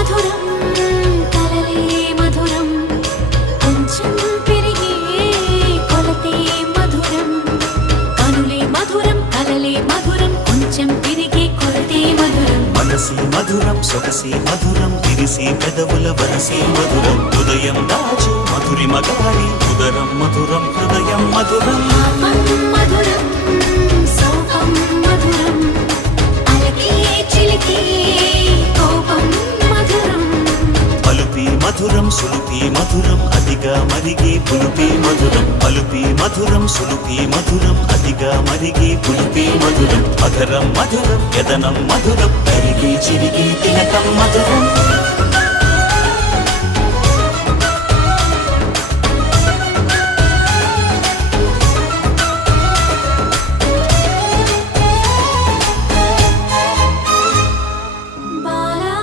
మధురం కలలే మధురం కొంచెం పెరిగే కొలతే మధురం కనులే మధురం కలలే మధురం కొంచెం పెరిగే కొలతే మధురం మనసి మధురం సొగసి మధురం విరిసి పెదవుల వరసి మధురం హృదయం దాచు మధురిమ గాలి ఉదరం మధురం హృదయం మధురం మధురం సోపం మధురం అలకే చిలికే కోపం మధురం పలుపి మధురం సులుపి మధురం అతిగా మరిగి పులుపి మధురం పలుపి మధురం సులుపి మధురం అతిగా మరిగి పులుపి మధురం మధురం మధురం యదనం మధురం కరిగి చిరిగి తిలకం మధురం